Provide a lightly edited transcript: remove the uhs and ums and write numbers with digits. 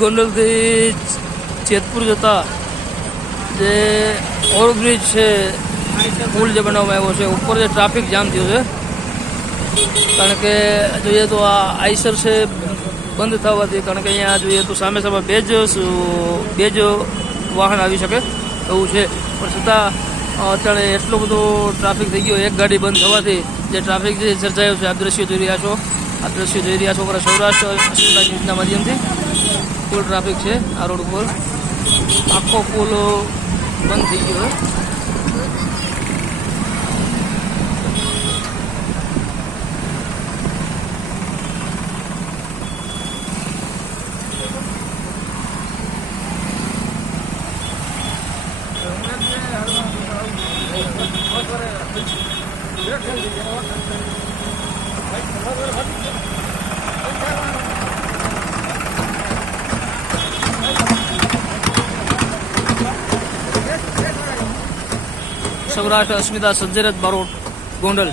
ગોંડલથી જેતપુર જતા જે ઓવરબ્રિજ છે, પુલ જે બનાવવામાં આવ્યો છે, ઉપર જે ટ્રાફિક જામ થયો છે. કારણ કે જોઈએ તો આ આઈસર છે બંધ થવાથી, કારણ કે અહીંયા જોઈએ તો સામે સામે બે જ વાહન આવી શકે એવું છે. પણ છતાં અત્યારે એટલો બધો ટ્રાફિક થઈ ગયો, એક ગાડી બંધ થવાથી જે ટ્રાફિક જે સર્જાયો છે. આ દ્રશ્યો જોઈ રહ્યા છો, અમારા સૌરાષ્ટ્ર અસ્મિતા ન્યૂઝના માધ્યમથી ફૂલ ટ્રાફિક છે. આ રોડ ઉપર આખો પુલ બંધ થઈ ગયો છે. સૌરાષ્ટ્ર અસ્મિતા સજ્જરત બારોટ ગોંડલ.